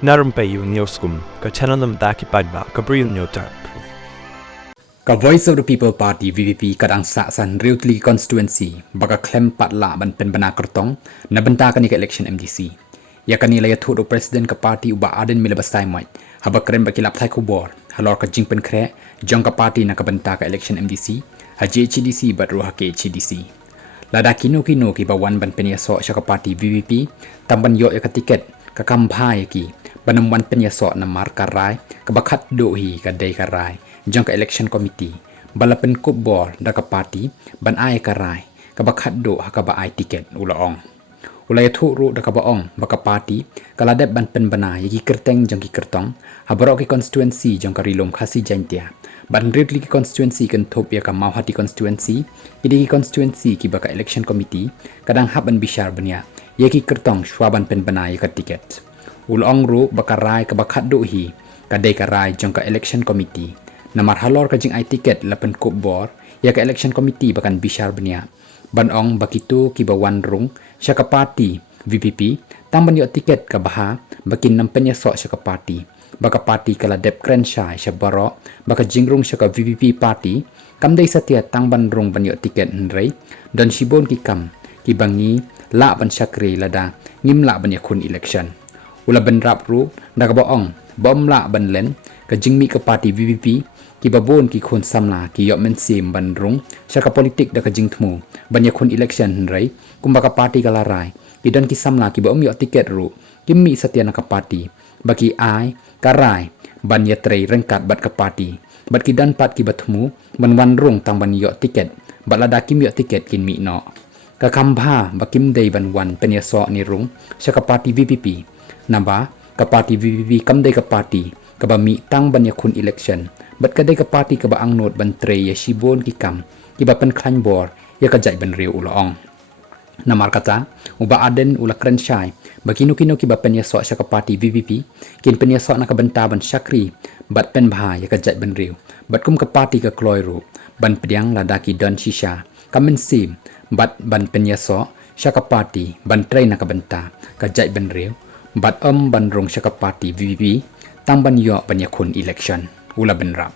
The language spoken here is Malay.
Na Rympei U ka channel ki paidbah ka Bri U Hynñiewtrep. Ka Voice of the People Party VPP kadang saksan Riutli constituency baka klem patla ban penbana kyrteng nabynta kani ka election MDC. Ya kani laya thudo president ka party Bah Ardent milabas taimai haba krem bakilap thai kubor halor ka jingpen kre jong ka party na kabanta ka election MDC haji HDC batru ha HDC. Lada kino ki bawan ban penyaso sya ka party VPP tamban yo ya ka tiket ka kamphai ki banamwan penyaso Namar karai ka bakat dohi ka dei karai jong ka election committee balapen kubor da ka party ban ai karai ka bakat do ha ka ba ai tiket ulaong ulay thu ru da ka baong baka party kaladep ban penbana yagi kyrteng jong ki kyrtong ha baroh ki constituency jong ka rilom Khasi jantia ban ridli ki constituency kan thop ya ka mauhati constituency idi ki constituency ki baka election committee kadang haban bishar banya yagi kyrtong shwaban penbana ya ka tiket ulong ru baka rai ka bakat do hi ka dei ka rai jong ka election committee Namar halor ka jing ai tiket lapen kubor ya ka election committee bakan bishar banya banong bakitu ki bawan rung sya ka party VPP tamban yo tiket ka baha bakin nampenya so sya ka party baka party kala dep Kyrshan sya baroh baka jingrung sya ka VPP party kamdai satia tangban rung ban yo tiket nrei dan shibun ki kam ki bangi la ban syakri lada ngimla ban ya kun election ula ben rap ru da ka baong bom la ban len ka jingmi ka party VPP ki babon ki khun samla ki yo men sim ban rung sya ka politik da ka jingthmu ban ya kun election nrei kumbaka party kala rai ki dan ki samla ki bom yo tiket ru kimmi satia na ka party baki ai karai ban ya trei rengkat bat ka party bat ki dan pat ki bathmu ban wan rung tang ban yo tiket balada kim yo tiket kin mi no ka kambha bakim dei ban wan pen ya so ni rung sya ka party VPP namba ka party VPP kam dei ka party ka ba mi tang ban ya kun election bat ka dei ka party ka ba ang not ban trei ya shibun ki kam ki ba pen khan bor ya ka jai ban riu ulaong Namar kata uba aden ula Kyrshan bakino ki ba pen ya so sya ka party VPP kin pen ya so na ka benta ban syakri bat pen bha ya ka jai ban riu bat kum ka party ka kloi ru ban pediang lada kidon shisha kamen sim bat ban pen ya so sya ka party ban trei na ka benta ka jai ban riu bat ban rong sya ka party VPP tang ban yo ban ya kun election ula ben rap